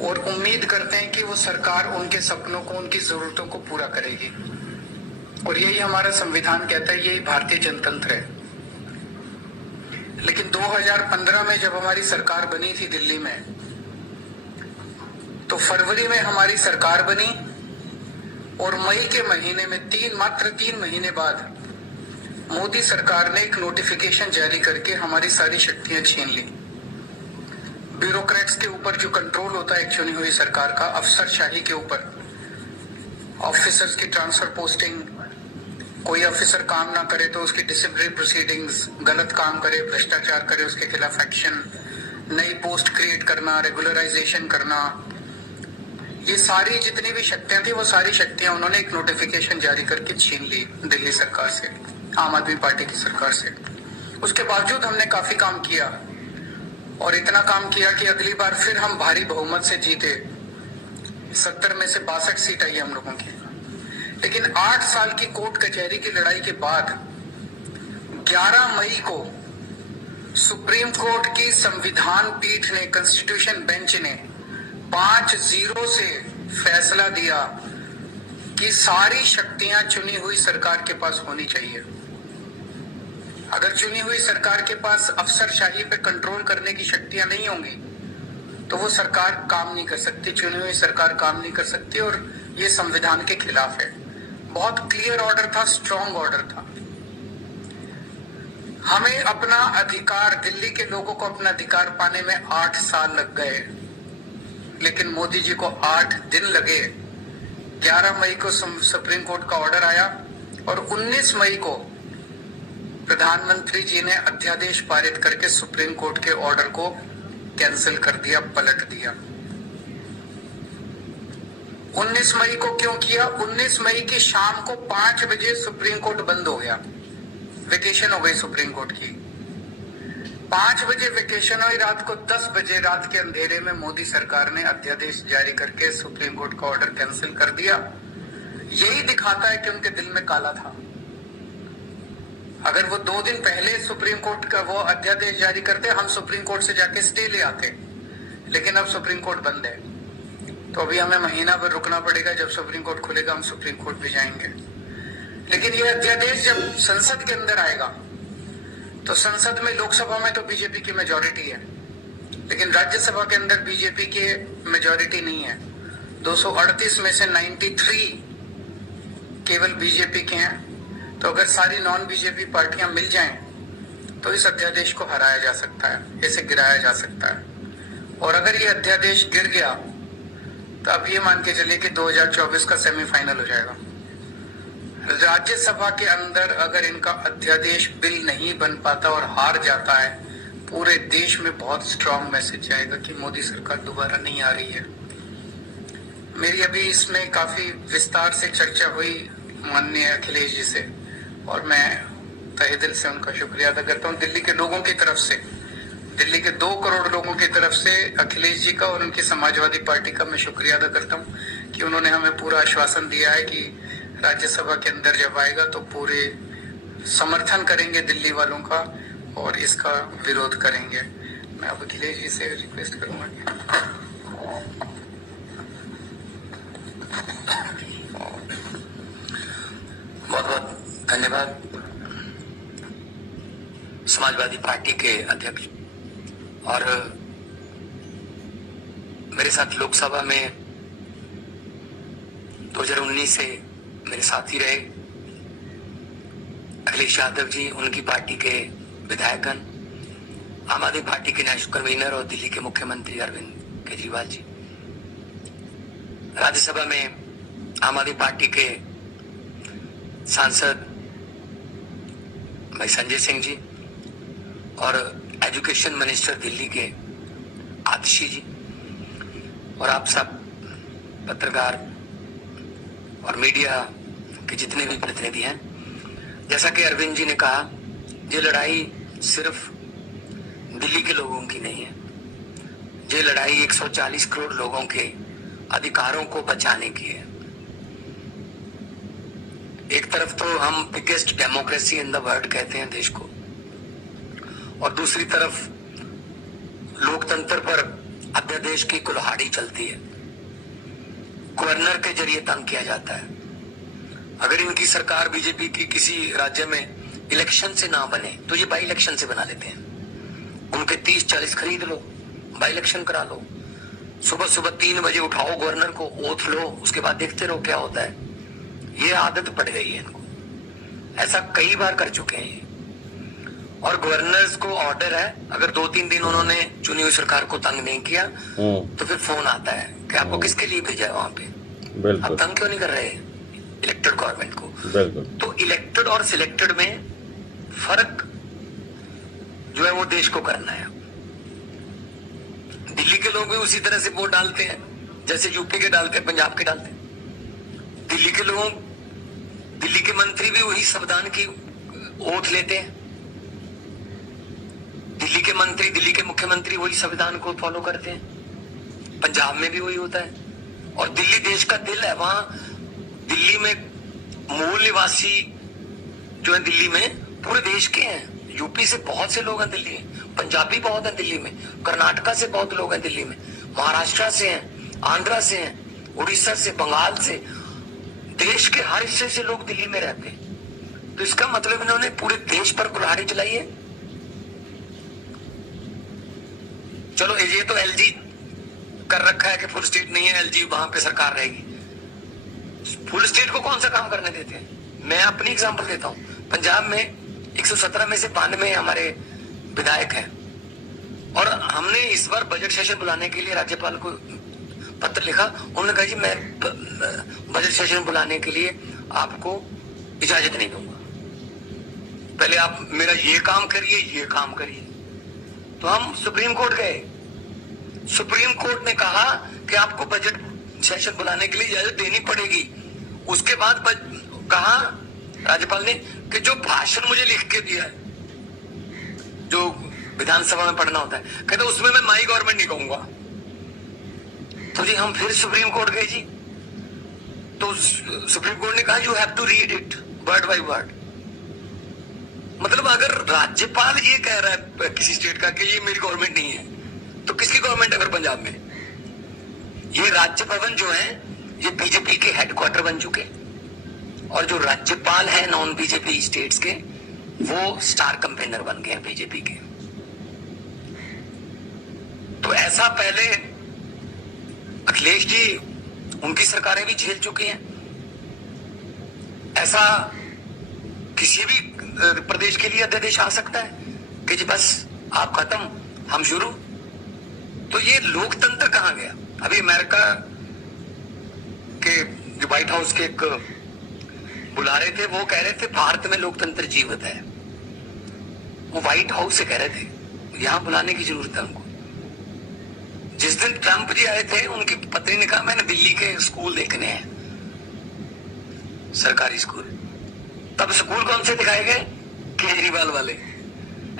और उम्मीद करते हैं कि वो सरकार उनके सपनों को, उनकी जरूरतों को पूरा करेगी। और यही हमारा संविधान कहता है, यही भारतीय जनतंत्र है। लेकिन 2015 में जब हमारी सरकार बनी थी दिल्ली में, तो फरवरी में हमारी सरकार बनी और मई के महीने में मात्र 3 महीने बाद मोदी सरकार ने एक नोटिफिकेशन जारी करके हमारी सारी शक्तियां छीन ली। ब्यूरोक्रेट्स के ऊपर जो कंट्रोल होता है एक चुनी हुई सरकार का, अफसरशाही के ऊपर, ऑफिसर्स की ट्रांसफर पोस्टिंग, कोई ऑफिसर काम ना करे तो उसकी डिसिप्लिनरी प्रोसीडिंग्स, गलत काम करे, भ्रष्टाचार करे उसके खिलाफ एक्शन, नई पोस्ट क्रिएट करना, रेगुलराइजेशन करना, ये सारी जितनी भी शक्तियां थी वो सारी शक्तियां उन्होंने एक नोटिफिकेशन जारी करके छीन ली दिल्ली सरकार से, आम आदमी पार्टी की सरकार से। उसके बावजूद हमने काफी काम किया और इतना काम किया कि अगली बार फिर हम भारी बहुमत से जीते। 70 में से 62 सीट आई हम लोगों की। लेकिन 8 साल की कोर्ट कचहरी की लड़ाई के बाद 11 मई को सुप्रीम कोर्ट की संविधान पीठ ने, कॉन्स्टिट्यूशन बेंच ने 5-0 से फैसला दिया कि सारी शक्तियां चुनी हुई सरकार के पास होनी चाहिए। अगर चुनी हुई सरकार के पास अफसरशाही पे कंट्रोल करने की शक्तियां नहीं होंगी तो वो सरकार काम नहीं कर सकती, चुनी हुई सरकार काम नहीं कर सकती, और ये संविधान के खिलाफ है। बहुत क्लियर ऑर्डर था, स्ट्रॉन्ग ऑर्डर था। हमें अपना अधिकार, दिल्ली के लोगों को अपना अधिकार पाने में 8 साल लग गए, लेकिन मोदी जी को 8 दिन लगे। 11 मई को सुप्रीम कोर्ट का ऑर्डर आया और 19 मई को प्रधानमंत्री जी ने अध्यादेश पारित करके सुप्रीम कोर्ट के ऑर्डर को कैंसिल कर दिया, पलट दिया। 19 मई को क्यों किया? 19 मई की शाम को 5 बजे सुप्रीम कोर्ट बंद हो गया, वेकेशन हो गई सुप्रीम कोर्ट की। 5 बजे वेकेशन हुई, रात को 10 बजे रात के अंधेरे में मोदी सरकार ने अध्यादेश जारी करके सुप्रीम कोर्ट का ऑर्डर कैंसिल कर दिया। यही दिखाता है कि उनके दिल में काला था। अगर वो 2 दिन पहले सुप्रीम कोर्ट का वो अध्यादेश जारी करते, हम सुप्रीम कोर्ट से जाके स्टे ले आते। लेकिन अब सुप्रीम कोर्ट बंद है, तो अभी हमें महीना भर रुकना पड़ेगा। जब सुप्रीम कोर्ट खुलेगा हम सुप्रीम कोर्ट भी जाएंगे। लेकिन ये अध्यादेश जब संसद के अंदर आएगा, तो संसद में, लोकसभा में तो बीजेपी की मेजोरिटी है, लेकिन राज्यसभा के अंदर बीजेपी के मेजोरिटी नहीं है। 238 में से 93 केवल बीजेपी के हैं। तो अगर सारी नॉन बीजेपी पार्टियां मिल जाएं तो इस अध्यादेश को हराया जा सकता है, इसे गिराया जा सकता है। और अगर ये अध्यादेश गिर गया तो अब ये मान के चलिए कि 2024 का सेमीफाइनल हो जाएगा। राज्यसभा के अंदर अगर इनका अध्यादेश बिल नहीं बन पाता और हार जाता है, पूरे देश में बहुत स्ट्रांग मैसेज जाएगा कि मोदी सरकार दोबारा नहीं आ रही है। मेरी अभी इसमें काफी विस्तार से चर्चा हुई माननीय अखिलेश जी से, और मैं तहे दिल से उनका शुक्रिया अदा करता हूँ। दिल्ली के लोगों की तरफ से, दिल्ली के 2 करोड़ लोगों की तरफ से अखिलेश जी का और उनकी समाजवादी पार्टी का मैं शुक्रिया अदा करता हूँ कि उन्होंने हमें पूरा आश्वासन दिया है कि राज्यसभा के अंदर जब आएगा तो पूरे समर्थन करेंगे दिल्ली वालों का और इसका विरोध करेंगे। मैं अब अखिलेश जी से रिक्वेस्ट करूंगा। बहुत बहुत धन्यवाद। समाजवादी पार्टी के अध्यक्ष और मेरे साथ लोकसभा में 2019 से मेरे साथी रहे अखिलेश यादव जी, उनकी पार्टी के विधायकगण, आम आदमी पार्टी के नेशनल कन्वीनर और दिल्ली के मुख्यमंत्री अरविंद केजरीवाल जी, राज्यसभा में आम आदमी पार्टी के सांसद भाई संजय सिंह जी और एजुकेशन मिनिस्टर दिल्ली के आतिशी जी, और आप सब पत्रकार और मीडिया के जितने भी प्रतिनिधि हैं। जैसा कि अरविंद जी ने कहा, ये लड़ाई सिर्फ दिल्ली के लोगों की नहीं है, ये लड़ाई 140 करोड़ लोगों के अधिकारों को बचाने की है। एक तरफ तो हम biggest democracy in the world कहते हैं देश को, और दूसरी तरफ लोकतंत्र पर अध्यादेश की कुल्हाड़ी चलती है, गवर्नर के जरिए तंग किया जाता है। अगर इनकी सरकार बीजेपी की किसी राज्य में इलेक्शन से ना बने तो ये बाई इलेक्शन से बना लेते हैं। उनके 30-40 खरीद लो, बाई इलेक्शन करा लो, सुबह सुबह 3 बजे उठाओ गवर्नर को, ओथ लो, उसके बाद देखते रहो क्या होता है। ये आदत पड़ गई है इनको, ऐसा कई बार कर चुके हैं। और गवर्नर्स को ऑर्डर है, अगर 2-3 दिन उन्होंने चुनी हुई सरकार को तंग नहीं किया तो फिर फोन आता है कि आपको किसके लिए भेजा है वहां पे, आप तंग क्यों नहीं कर रहे इलेक्टेड गवर्नमेंट को। तो इलेक्टेड और सिलेक्टेड में फर्क जो है वो देश को करना है। दिल्ली के लोग भी उसी तरह से वोट डालते हैं जैसे यूपी के डालते हैं, पंजाब के डालते हैं। दिल्ली के लोग, दिल्ली के मंत्री भी वही संविधान की ओथ लेते हैं। दिल्ली के मंत्री, दिल्ली के मुख्यमंत्री वही संविधान को फॉलो करते हैं। पंजाब में भी वही होता है। और दिल्ली देश का दिल है, वहां दिल्ली में मूल निवासी जो है दिल्ली में पूरे देश के हैं। यूपी से बहुत से लोग हैं दिल्ली में, पंजाबी बहुत हैं दिल्ली में, कर्नाटका से बहुत लोग हैं दिल्ली में, महाराष्ट्र से हैं, आंध्रा से हैं, उड़ीसा से, बंगाल से, देश के हर हिस्से से लोग दिल्ली में रहते हैं। तो इसका मतलब इन्होंने पूरे देश पर कुल्हाड़ी चलाई है। चलो ये तो एलजी कर रखा है कि फुल स्टेट नहीं है, एलजी वहां पे सरकार रहेगी। फुल स्टेट को कौन सा काम करने देते हैं? मैं अपनी एग्जांपल देता हूं। पंजाब में 117 में से 92 हमारे विधायक हैं, और हमने इस बार बजट सेशन बुलाने के लिए राज्यपाल को पत्र लिखा। उन्होंने कहा जी मैं बजट सेशन बुलाने के लिए आपको इजाजत नहीं दूंगा, पहले आप मेरा ये काम करिए, ये काम करिए। तो हम सुप्रीम कोर्ट गए। सुप्रीम कोर्ट ने कहा कि आपको बजट सेशन बुलाने के लिए इजाजत देनी पड़ेगी। उसके बाद कहा राज्यपाल ने कि जो भाषण मुझे लिख के दिया है, जो विधानसभा में पढ़ना होता है, कहते उसमें मैं माई गवर्नमेंट नहीं कहूंगा। तो जी हम फिर सुप्रीम कोर्ट गए जी, तो सुप्रीम कोर्ट ने कहा you have to read it word by word. मतलब अगर राज्यपाल ये कह रहा है किसी स्टेट का कि ये मेरी गवर्नमेंट नहीं है, तो किसकी गवर्नमेंट है? अगर पंजाब में ये राज्य भवन जो है ये बीजेपी के हेडक्वार्टर बन चुके, और जो राज्यपाल है नॉन बीजेपी स्टेट्स के वो स्टार कैंपेनर बन गए हैं बीजेपी के। तो ऐसा पहले अखिलेश जी, उनकी सरकारें भी झेल चुकी हैं। ऐसा किसी भी प्रदेश के लिए अध्यादेश आ सकता है कि जी बस आप खत्म, हम शुरू। तो ये लोकतंत्र कहां गया? अभी अमेरिका के जो व्हाइट हाउस के एक बुला रहे थे, वो कह रहे थे भारत में लोकतंत्र जीवित है। वो व्हाइट हाउस से कह रहे थे, यहां बुलाने की जरूरत है उनको। जिस दिन ट्रंप जी आए थे, उनकी पत्नी ने कहा मैंने दिल्ली के स्कूल देखने हैं, सरकारी स्कूल। तब स्कूल कौन से दिखाए गए? केजरीवाल वाले,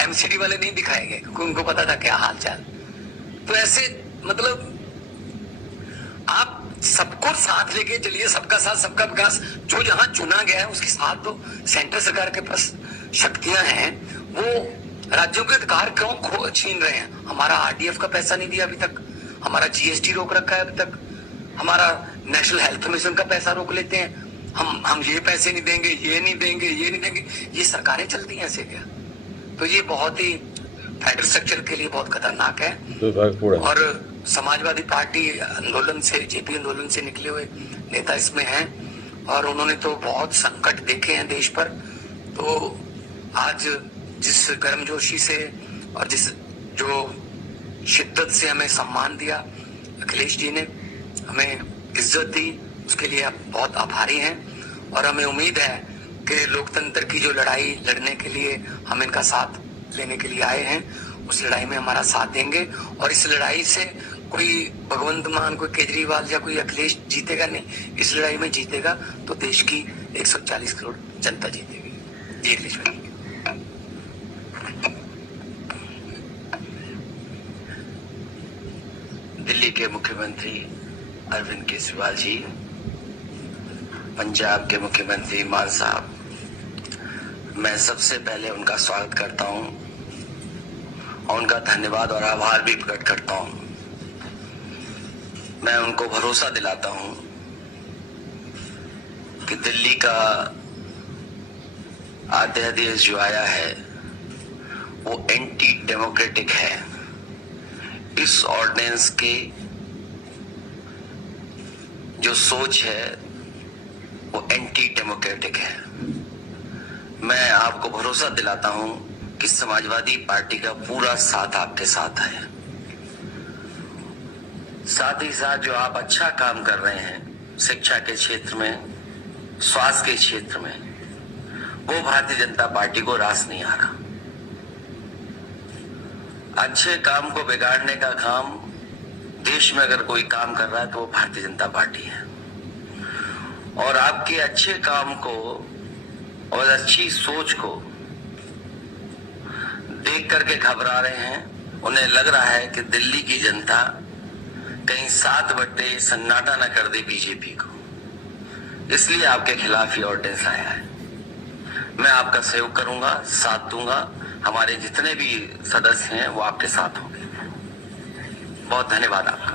एमसीडी वाले नहीं दिखाए गए, क्योंकि उनको पता था क्या हाल चाल। तो ऐसे मतलब आप सबको साथ लेके चलिए, सबका साथ सबका विकास। जो जहां चुना गया है उसके साथ तो सेंट्रल सरकार के पास शक्तियां हैं, वो राज्यों के अधिकार क्यों छीन रहे हैं? हमारा आरडीएफ का पैसा नहीं दिया अभी तक, हमारा जीएसटी रोक रखा है अभी तक, हमारा नेशनल हेल्थ मिशन का पैसा रोक लेते हैं, हम ये पैसे नहीं देंगे, ये नहीं देंगे, ये नहीं देंगे। ये सरकारें चलती हैं ऐसे क्या? तो ये बहुत ही फेडरल स्ट्रक्चर के लिए बहुत खतरनाक है। और समाजवादी पार्टी आंदोलन से, जेपी आंदोलन से निकले हुए नेता इसमें हैं, और उन्होंने तो बहुत संकट देखे हैं देश पर। तो आज जिस गर्मजोशी से और जिस जो शिद्दत से हमें सम्मान दिया अखिलेश जी ने, हमें इज्जत दी, उसके लिए आप बहुत आभारी हैं। और हमें उम्मीद है कि लोकतंत्र की जो लड़ाई लड़ने के लिए हम इनका साथ लेने के लिए आए हैं, उस लड़ाई में हमारा साथ देंगे। और इस लड़ाई से कोई भगवंत मान, कोई केजरीवाल या कोई अखिलेश जीतेगा नहीं। इस लड़ाई में जीतेगा तो देश की 140 करोड़ जनता जीतेगी। जी अखिलेश भाई। दिल्ली के मुख्यमंत्री अरविंद केजरीवाल जी, पंजाब के मुख्यमंत्री मान साहब, मैं सबसे पहले उनका स्वागत करता हूं और उनका धन्यवाद और आभार भी प्रकट करता हूं मैं उनको भरोसा दिलाता हूं कि दिल्ली का अध्यादेश जो आया है वो एंटी डेमोक्रेटिक है। इस ऑर्डिनेंस के जो सोच है वो एंटी डेमोक्रेटिक है। मैं आपको भरोसा दिलाता हूं कि समाजवादी पार्टी का पूरा साथ आपके साथ है। साथ ही साथ जो आप अच्छा काम कर रहे हैं शिक्षा के क्षेत्र में, स्वास्थ्य के क्षेत्र में, वो भारतीय जनता पार्टी को रास नहीं आ रहा। अच्छे काम को बिगाड़ने का काम देश में अगर कोई काम कर रहा है तो वो भारतीय जनता पार्टी है। और आपके अच्छे काम को और अच्छी सोच को देख करके घबरा रहे हैं। उन्हें लग रहा है कि दिल्ली की जनता कहीं 7 बट्टे सन्नाटा न कर दे बीजेपी को, इसलिए आपके खिलाफ ये ऑर्डिनेंस आया है। मैं आपका सहयोग करूंगा, साथ दूंगा। हमारे जितने भी सदस्य हैं वो आपके साथ होंगे। बहुत धन्यवाद आपका।